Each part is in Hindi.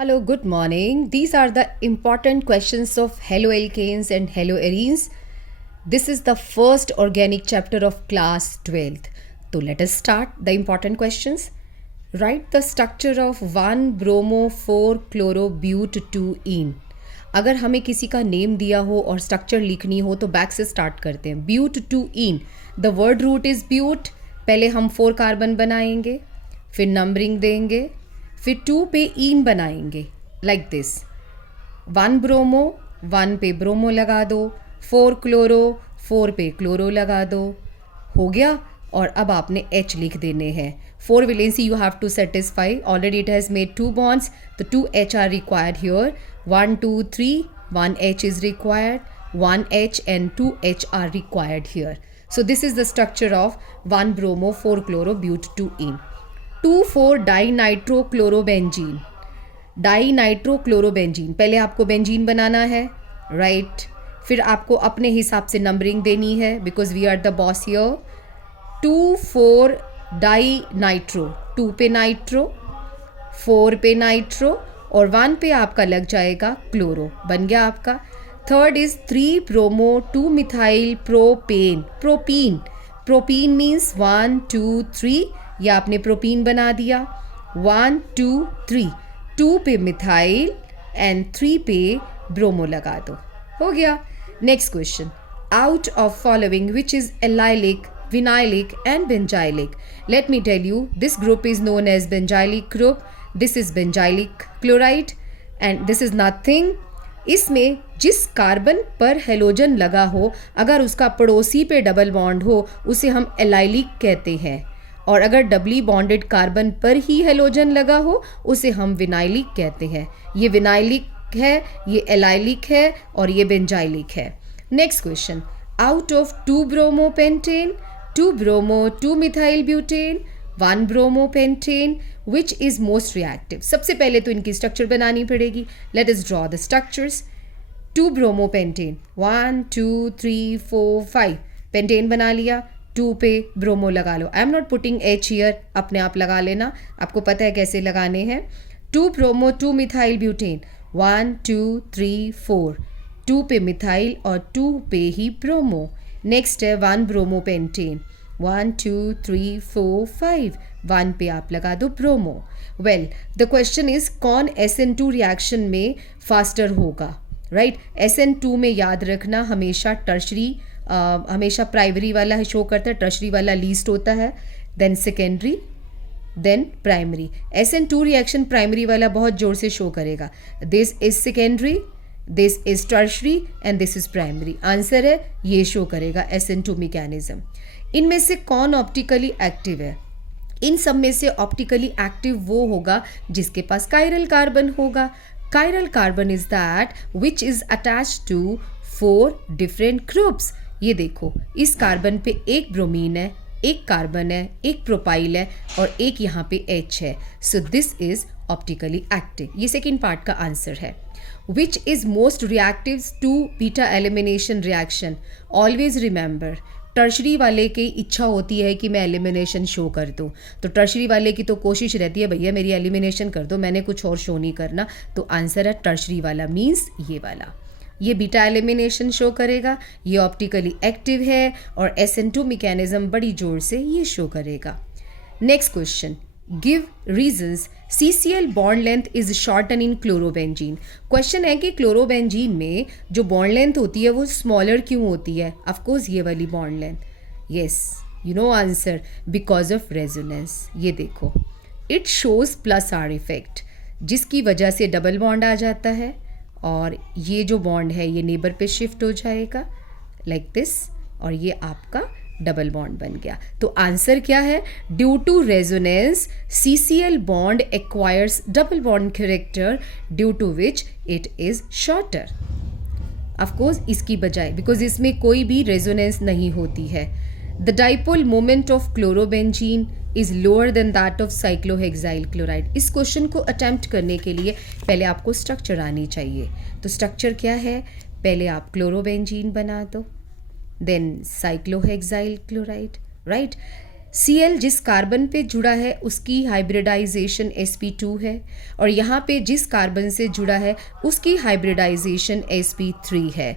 Hello, good morning. These are the important questions of haloalkanes and haloarenes. This is the first organic chapter of class 12th. So let us start the important questions. Write the structure of 1-bromo-4-chlorobutene. अगर हमें किसी का नेम दिया हो और स्ट्रक्चर लिखनी हो तो बैक से स्टार्ट करते हैं. But two ene. The word root is but. पहले हम 4 कार्बन बनाएंगे, फिर नंबरिंग देंगे, फिर 2 पे ईन बनाएंगे लाइक दिस. 1 ब्रोमो, 1 पे ब्रोमो लगा दो, 4 क्लोरो, 4 पे क्लोरो लगा दो. हो गया. और अब आपने H लिख देने हैं. 4 valency you have to satisfy. Already it has made 2 bonds. The 2 H are required here. 1, 2, 3. 1 H is required. 1 H and 2 H are required here. So this is the structure of 1 bromo 4 chloro but2ene. 2,4 डाइनाइट्रोक्लोरोबेंजीन. डाइनाइट्रोक्लोरोबेंजीन. पहले आपको बेंजीन बनाना है, राइट. फिर आपको अपने हिसाब से नंबरिंग देनी है because we are the boss here. 2,4 dinitro. 2 पे नाइट्रो, 4 पे नाइट्रो और 1 पे आपका लग जाएगा क्लोरो. बन गया आपका. Third is 3 bromo 2 methyl propane. Propene. Propene means 1, 2, 3. या आपने प्रोपीन बना दिया. 1, 2, 3. 2 पे मिथाइल एंड 3 पे ब्रोमो लगा दो. हो गया. Next question. Out of following which is allylic, vinylic and benzylic. Let me tell you, this group is known as benzylic group. This is benzylic chloride and this is nothing. इसमें जिस कार्बन पर हेलोजन लगा हो, अगर उसका पड़ोसी पे डबल बॉन्ड हो उसे हम एलाइलिक कहते हैं, और अगर डबली बॉन्डेड कार्बन पर ही हेलोजन लगा हो उसे हम विनाइलिक कहते हैं. ये विनाइलिक है, ये एलाइलिक है और ये बेंजाइलिक है. Next question. Out of 2 bromo pentane, 2 bromo 2 methyl butane, 1 bromo pentane, which is most reactive. सबसे पहले तो इनकी स्ट्रक्चर बनानी पड़ेगी. Let us draw the structures. 2 bromo pentane. 1, 2, 3, 4, 5. Pentane बना लिया. 2 पे ब्रोमो लगा लो. I am not putting H here, अपने आप लगा लेना, आपको पता है कैसे लगाने हैं. 2 ब्रोमो 2 मिथाइल ब्यूटेन. 1, 2, 3, 4. 2 पे मिथाइल और 2 पे ही ब्रोमो. नेक्स्ट है 1 ब्रोमो पेंटेन. 1, 2, 3, 4, 5. 1 पे आप लगा दो bromo. Well, the question is कौन SN2 रिएक्शन में फास्टर होगा, राइट. SN2 में याद रखना हमेशा टर्शरी, हमेशा प्राइमरी वाला शो करता है, टर्शरी वाला लीस्ट होता है, then secondary, then primary. SN2 reaction primary वाला बहुत जोर से शो करेगा. This is secondary, this is tertiary and this is primary. Answer है ये शो करेगा SN2 मैकेनिज्म. इनमें से कौन ऑप्टिकली एक्टिव है? इन सब में से ऑप्टिकली एक्टिव वो होगा जिसके पास कायरल कार्बन होगा. Chiral carbon is that which is attached to 4 different groups. ये देखो, इस कार्बन पे एक ब्रोमीन है, एक कार्बन है, एक प्रोपाइल है और एक यहाँ पे H है. So this is optically active. ये सेकेंड पार्ट का आंसर है. Which is most reactive to beta elimination reaction? Always remember, tertiary वाले की इच्छा होती है कि मैं एलिमिनेशन शो कर दूं, तो टर्शरी वाले की तो कोशिश रहती है भैया मेरी एलिमिनेशन कर दो, मैंने कुछ और शो नहीं करना. तो आंसर है टर्शरी वाला, मीन्स ये वाला. ये बीटा एलिमिनेशन शो करेगा, ये ऑप्टिकली एक्टिव है और SN2 मैकेनिज्म बड़ी जोर से ये शो करेगा. Next question. Give reasons CCl bond length is shorten in chlorobenzene. Question है कि क्लोरोबेंजीन में जो बॉन्ड लेंथ होती है वो स्मॉलर क्यों होती है? ऑफकोर्स ये वाली bond length. Yes, you know answer, because of resonance. ये देखो, इट शोज +R इफेक्ट, जिसकी वजह से डबल बॉन्ड आ जाता है और ये जो बॉन्ड है ये नेबर पे शिफ्ट हो जाएगा लाइक दिस, और ये आपका डबल बॉन्ड बन गया. तो आंसर क्या है? Due to resonance CCl bond acquires double bond character due to which it is shorter. Of course इसकी बजाय, बिकॉज इसमें कोई भी रेजोनेंस नहीं होती है. The dipole moment of chlorobenzene is lower than that of cyclohexyl chloride. इस क्वेश्चन को अटेम्प्ट करने के लिए पहले आपको स्ट्रक्चर आनी चाहिए. तो स्ट्रक्चर क्या है? पहले आप क्लोरोबेंजीन बना दो, then cyclohexyl chloride, right. Cl जिस कार्बन पे जुड़ा है उसकी हाइब्रिडाइजेशन sp2 है और यहाँ पे जिस कार्बन से जुड़ा है उसकी हाइब्रिडाइजेशन sp3 है।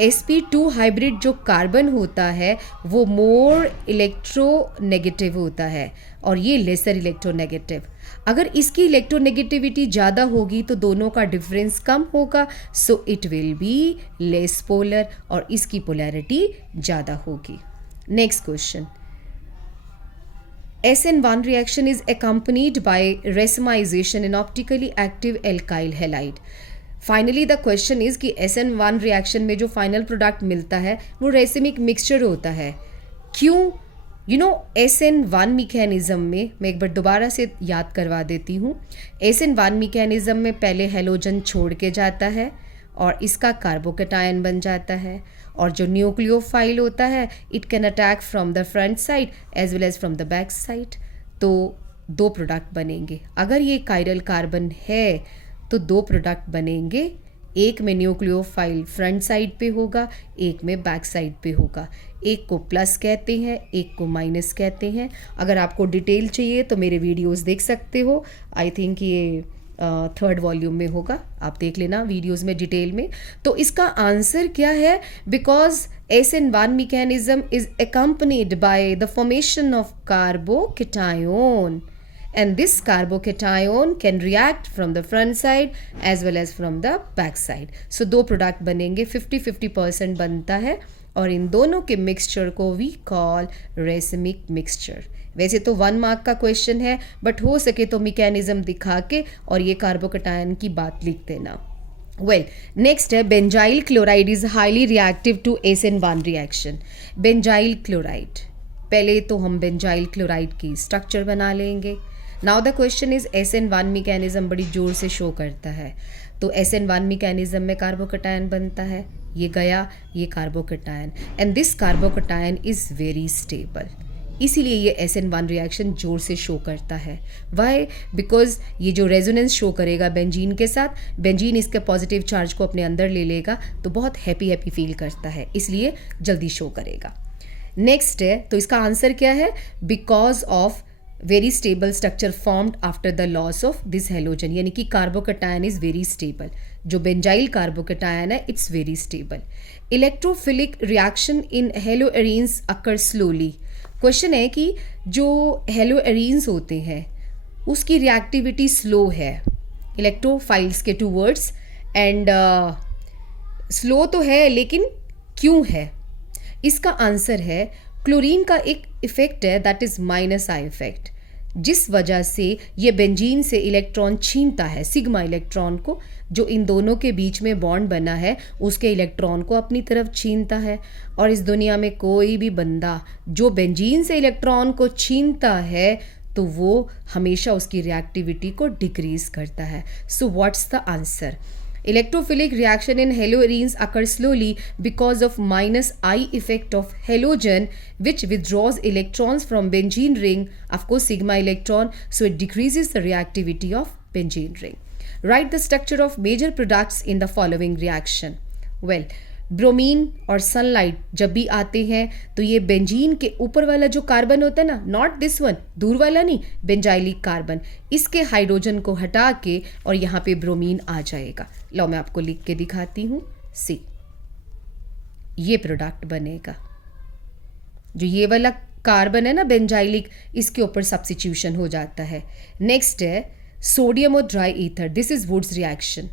sp2 हाइब्रिड जो कार्बन होता है वो मोर इलेक्ट्रोनेगेटिव होता है और ये लेसर इलेक्ट्रोनेगेटिव। अगर इसकी इलेक्ट्रोनेगेटिविटी ज़्यादा होगी तो दोनों का डिफरेंस कम होगा, so it will be less polar और इसकी पोलैरिटी ज़्यादा होगी। Next question, SN1 reaction is accompanied by racemization in optically active alkyl halide. Finally the question is कि SN1 रिएक्शन में जो फाइनल प्रोडक्ट मिलता है वो रेसिमिक मिक्सचर होता है। क्यों? SN1 मैकेनिज्म में मैं एक बार दोबारा से याद करवा देती हूँ। SN1 मैकेनिज्म में पहले हेलोजन छोड़ के जाता है और इसका कार्बोकैटायन बन जाता है और जो न्यूक्लियोफाइल होता है it can attack from the front side as well as from the back side. तो दो प्रोडक्ट बनेंगे। अगर ये कायरल कार्बन है तो दो प्रोडक्ट बनेंगे, एक में न्यूक्लियोफाइल फ्रंट साइड पे होगा, एक में बैक साइड पे होगा। एक को प्लस कहते हैं, एक को माइनस कहते हैं। अगर आपको डिटेल चाहिए तो मेरे वीडियोस देख सकते हो। आई थिंक ये 3rd वॉल्यूम में होगा, आप देख लेना वीडियोस में डिटेल में। तो इसका आंसर क्या है? Because SN1 mechanism is accompanied by the formation of carbocation and this carbocation can react from the front side as well as from the back side. So दो प्रोडक्ट बनेंगे, 50-50% बनता है और इन दोनों के मिक्सचर को वी कॉल रेसिमिक मिक्सचर। वैसे तो 1 मार्क का क्वेश्चन है बट हो सके तो मैकेनिज्म दिखा के और ये कार्बोकैटायन की बात लिख देना। वेल, नेक्स्ट है benzyl chloride is highly reactive to SN1 reaction. Benzyl chloride, पहले तो हम बेंजाइल क्लोराइड की स्ट्रक्चर बना लेंगे। Now the question is SN1 mechanism बड़ी जोर से शो करता है, तो SN1 मैकेनिज्म में कार्बोकैटायन बनता है, ये गया ये carbocation and this carbocation is very stable. इसीलिए ये SN1 रिएक्शन जोर से शो करता है। वाई? बिकॉज ये जो रेजोनेंस शो करेगा बेंजीन के साथ, बेंजीन इसके पॉजिटिव चार्ज को अपने अंदर ले लेगा तो बहुत हैप्पी हैप्पी फील करता है, इसलिए जल्दी शो करेगा। नेक्स्ट है, तो इसका आंसर क्या है? Because of very stable structure formed after the loss of this halogen, यानी कि कार्बोकैटायन इज वेरी स्टेबल। जो बेंजाइल कार्बोकैटायन है it's very stable. Electrophilic reaction in haloarenes occur slowly. Question है कि जो हेलोएरीन्स होते हैं उसकी रिएक्टिविटी स्लो है इलेक्ट्रोफाइल्स के टूवर्ड्स एंड स्लो तो है, लेकिन क्यों है? इसका आंसर है क्लोरीन का एक इफेक्ट है दैट इज -I इफेक्ट, जिस वजह से ये बेंजीन से इलेक्ट्रॉन छीनता है, सिग्मा इलेक्ट्रॉन को, जो इन दोनों के बीच में बॉन्ड बना है उसके इलेक्ट्रॉन को अपनी तरफ छीनता है। और इस दुनिया में कोई भी बंदा जो बेंजीन से इलेक्ट्रॉन को छीनता है तो वो हमेशा उसकी रिएक्टिविटी को डिक्रीज करता है। So what's the answer? Electrophilic reaction in haloarenes occur slowly because of -I effect of halogen, which withdraws electrons from benzene ring, of course sigma electron, so it decreases the reactivity of benzene ring. Write the structure of major products in the following reaction. Well, bromine और सनलाइट जब भी आते हैं तो ये बेंजीन के ऊपर वाला जो कार्बन होता है ना, नॉट दिस वन, दूर वाला नहीं, बेंजाइलिक कार्बन, इसके हाइड्रोजन को हटा के और यहाँ पे ब्रोमीन आ जाएगा। लो मैं आपको लिख के दिखाती हूँ। सी, ये प्रोडक्ट बनेगा। जो ये वाला कार्बन है ना बेंजाइलिक, इसके ऊपर सब्स्टिट्यूशन हो जाता है। नेक्स्ट है सोडियम और dry ether, this is Wurtz reaction,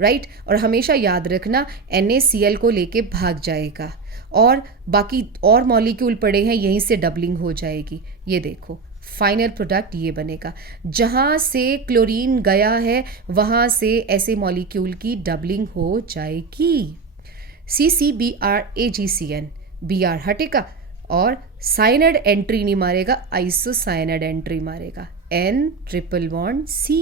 right. और हमेशा याद रखना NaCl को लेके भाग जाएगा और बाकी और मॉलिक्यूल पड़े हैं, यहीं से डबलिंग हो जाएगी। ये देखो फाइनल प्रोडक्ट ये बनेगा। जहाँ से क्लोरीन गया है वहाँ से ऐसे मॉलिक्यूल की डबलिंग हो जाएगी। CCBrAgCN, Br हटेगा और साइनाइड एंट्री नहीं मारेगा, आइसोसाइनाइड एंट्री मारेगा, N triple bond C।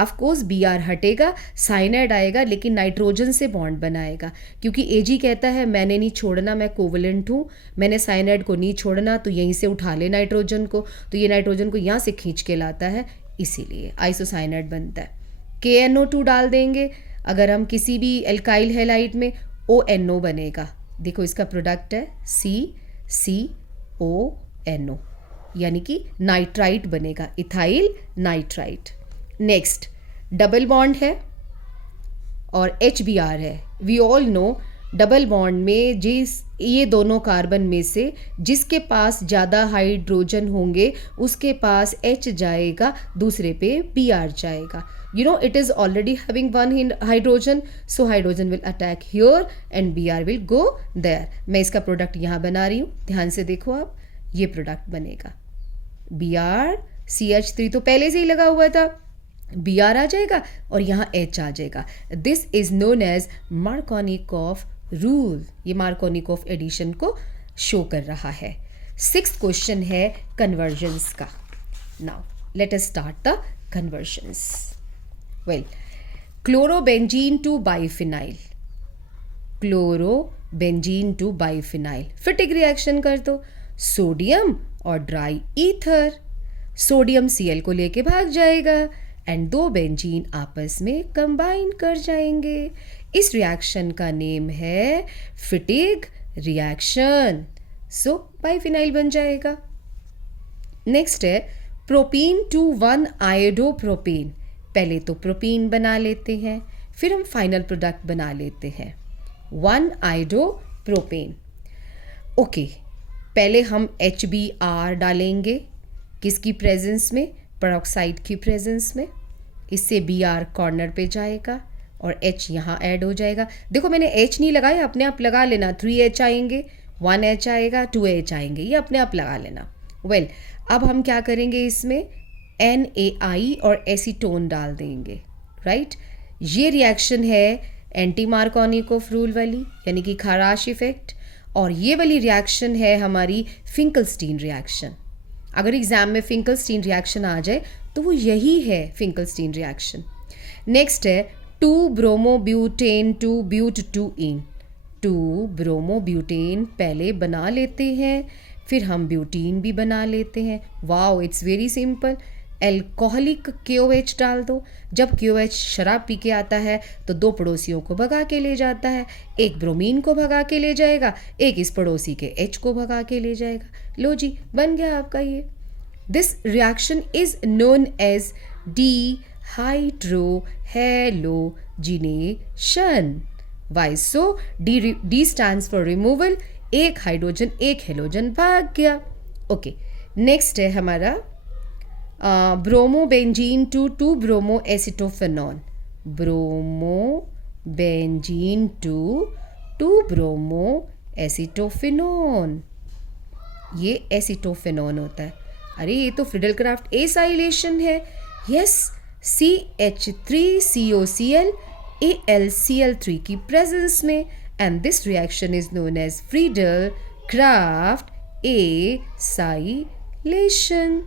Of course Br हटेगा, साइनाइड आएगा, लेकिन नाइट्रोजन से बॉन्ड बनाएगा, क्योंकि Ag कहता है मैंने नहीं छोड़ना, मैं कोवलेंट हूँ, मैंने साइनाइड को नहीं छोड़ना, तो यहीं से उठा ले नाइट्रोजन को, तो ये नाइट्रोजन को यहाँ से खींच के लाता है, इसीलिए आइसोसाइनाइड बनता है। KNO2 डाल देंगे अगर हम किसी भी एल्काइल हैलाइड में, ONO बनेगा। देखो इसका प्रोडक्ट है CCO NO, यानी कि नाइट्राइट बनेगा, ethyl nitrite. Next double bond है और HBr है। We all know double bond में ये दोनों कार्बन में से जिसके पास ज़्यादा हाइड्रोजन होंगे उसके पास H जाएगा, दूसरे पे Br जाएगा। You know it is already having one hydrogen, so hydrogen will attack here and Br will go there। मैं इसका प्रोडक्ट यहाँ बना रही हूँ, ध्यान से देखो आप, ये प्रोडक्ट बनेगा। BrCH3 तो पहले से ही लगा हुआ था, Br आ जाएगा और यहाँ H आ जाएगा। This is known as Markovnikov rule. ये मार्कोनिकॉफ एडिशन को शो कर रहा है। 6th क्वेश्चन है कन्वर्जन्स का। Now let us start the conversions. Well, chlorobenzene to biphenyl, chlorobenzene to biphenyl, फिर एक रिएक्शन कर दो, सोडियम और ड्राई ईथर। सोडियम Cl को लेके भाग जाएगा एंड दो बेंजीन आपस में कंबाइन कर जाएंगे। इस रिएक्शन का नेम है फिटिग रिएक्शन। सो बाइफिनाइल बन जाएगा। नेक्स्ट है प्रोपीन टू 1 आयोडोप्रोपेन। पहले तो प्रोपीन बना लेते हैं, फिर हम फाइनल प्रोडक्ट बना लेते हैं 1 आयोडोप्रोपेन। ओके, पहले हम HBr डालेंगे, किसकी प्रेजेंस में? पेरोक्साइड की प्रेजेंस में। इससे Br कॉर्नर पे जाएगा और H यहाँ ऐड हो जाएगा। देखो मैंने H नहीं लगाया, अपने आप लगा लेना। 3H आएंगे, 1H आएगा, 2H आएंगे, ये अपने आप लगा लेना। वेल, अब हम क्या करेंगे, इसमें NaI और एसीटोन डाल देंगे, राइट। ये रिएक्शन है एंटी मार्कोनिकॉफ रूल वाली, यानी कि खाराश इफेक्ट। और ये वाली रिएक्शन है हमारी फिंकलस्टीन रिएक्शन। अगर एग्जाम में फिंकलस्टीन रिएक्शन आ जाए तो वो यही है फिंकलस्टीन रिएक्शन। नेक्स्ट है 2 ब्रोमोब्यूटेन टू ब्यूट 2ईन। 2 ब्रोमोब्यूटेन पहले बना लेते हैं, फिर हम ब्यूटीन भी बना लेते हैं। Wow, it's very simple. Alcoholic KOH डाल दो। जब KOH शराब पी के आता है तो दो पड़ोसियों को भगा के ले जाता है, एक ब्रोमीन को भगा के ले जाएगा, एक इस पड़ोसी के H को भगा के ले जाएगा। लो जी, बन गया आपका ये। This reaction is known as dehydrohalogenation. Why so? D stands for removal. एक हाइड्रोजन एक हेलोजन भाग गया। ओके, नेक्स्ट है हमारा bromobenzene to 2 bromo acetophenone. Bromobenzene to 2 bromo acetophenone. ये एसिटोफेनॉन होता है। अरे ये तो फ्रिडलक्राफ्ट एसाइलेशन है। यस, CH3COCl AlCl3 की प्रेजेंस में, and this reaction is known as Friedel Crafts acylation.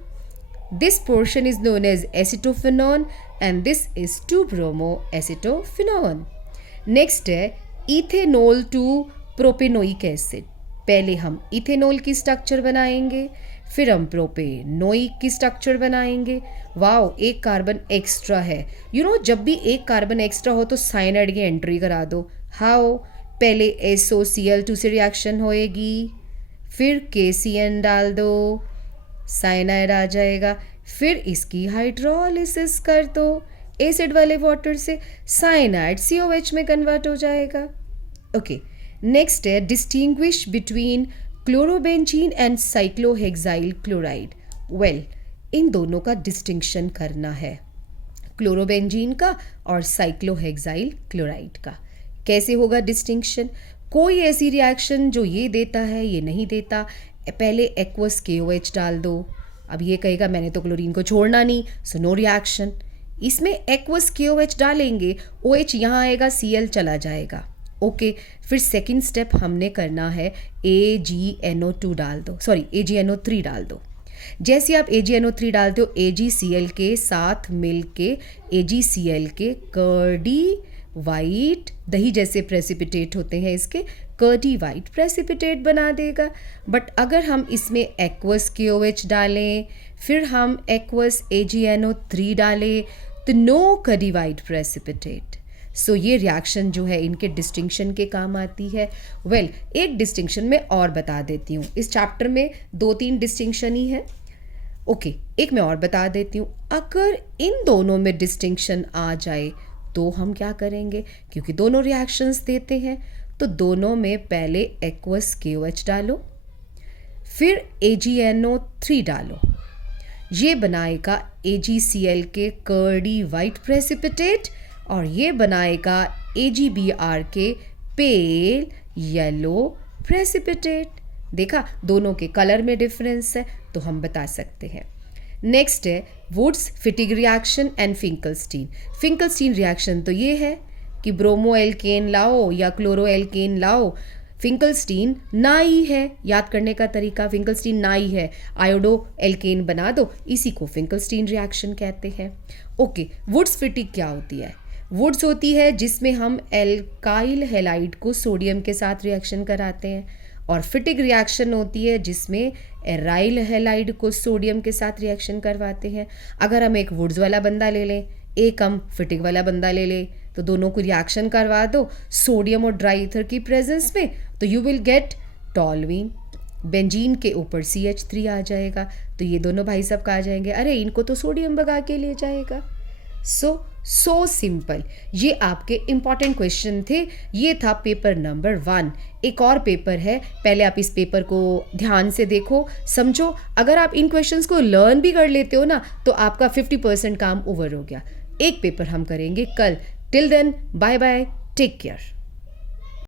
This portion is known as acetophenone and this is 2-bromoacetophenone. Next है इथेनॉल टू प्रोपेनोइक एसिड। पहले हम इथेनॉल की स्ट्रक्चर बनाएंगे, फिर हम प्रोपेनोइक की स्ट्रक्चर बनाएंगे। वाओ, एक कार्बन एक्स्ट्रा है। जब भी एक कार्बन एक्स्ट्रा हो तो साइनाइड की एंट्री करा दो। हाउ? पहले SOCl2 से रिएक्शन होएगी, फिर KCN डाल दो, साइनाइड आ जाएगा, फिर इसकी हाइड्रोलिसिस कर दो, एसिड वाले वाटर से साइनाइड COH में कन्वर्ट हो जाएगा। ओके, नेक्स्ट है distinguish between chlorobenzene and cyclohexyl chloride. Well, इन दोनों का डिस्टिंक्शन करना है, क्लोरोबेंजीन का और साइक्लोहेक्साइल क्लोराइड का। कैसे होगा डिस्टिंक्शन? कोई ऐसी रिएक्शन जो ये देता है ये नहीं देता, पहले एक्वस KOH डाल दो। अब ये कहेगा मैंने तो क्लोरीन को छोड़ना नहीं, सो नो रिएक्शन। इसमें एक्वस KOH डालेंगे, OH यहाँ आएगा, Cl चला जाएगा। ओके, फिर सेकंड स्टेप हमने करना है AgNO2 डाल दो, सॉरी AgNO3 डाल दो। जैसे आप AgNO3 डालते हो, AgCl के साथ मिल के AgCl के कर्डी वाइट, दही जैसे प्रेसिपिटेट होते हैं इसके, कर्डी वाइट प्रेसिपिटेट बना देगा। बट अगर हम इसमें एक्वस KOH डालें, फिर हम एक्वस AgNO3 डालें, तो नो कर्डी वाइट प्रेसिपिटेट। सो ये रिएक्शन जो है इनके डिस्टिंक्शन के काम आती है। वेल, एक डिस्टिंक्शन मैं और बता देती हूँ। इस चैप्टर में 2-3 डिस्टिंक्शन ही है। ओके, एक मैं और बता देती हूँ। अगर इन दोनों में डिस्टिंक्शन आ जाए तो हम क्या करेंगे, क्योंकि दोनों रिएक्शंस देते हैं, तो दोनों में पहले एक्वस KOH डालो, फिर AgNO3 डालो। ये बनाएगा AgCl के कर्डी वाइट प्रेसिपिटेट और ये बनाएगा AgBr के पेल येलो प्रेसिपिटेट। देखा, दोनों के कलर में डिफरेंस है, तो हम बता सकते हैं। नेक्स्ट है Wurtz Fittig reaction and Finkelstein. Finkelstein reaction तो ये है कि ब्रोमो एल्केन लाओ या क्लोरो एल्केन लाओ। फिंकलस्टीन नाई है, याद करने का तरीका, फिंकलस्टीन नाई है, आयोडो एल्केन बना दो, इसी को फिंकलस्टीन रिएक्शन कहते हैं। ओके, वुड्स फिटिग क्या होती है? वुड्स होती है जिसमें हम एल्काइल हैलाइड को सोडियम के साथ रिएक्शन कराते हैं, और फिटिग रिएक्शन होती है जिसमें एराइल हैलाइड को सोडियम के साथ रिएक्शन करवाते हैं। अगर हम एक वुड्स वाला बंदा ले लें, एक हम फिटिग वाला बंदा ले लें, तो दोनों को रिएक्शन करवा दो सोडियम और ड्राई ईथर की प्रेजेंस में, तो यू विल गेट टॉल्वीन। बेंजीन के ऊपर CH3 आ जाएगा, तो ये दोनों भाई साहब कहा जाएंगे, अरे इनको तो सोडियम भगा के ले जाएगा। So simple. ये आपके इंपॉर्टेंट क्वेश्चन थे। ये था पेपर नंबर 1। एक और पेपर है, पहले आप इस पेपर को ध्यान से देखो, समझो। अगर आप इन क्वेश्चंस को लर्न भी कर लेते हो ना, तो आपका 50% काम ओवर हो गया। एक पेपर हम करेंगे कल। Till then, bye bye, take care.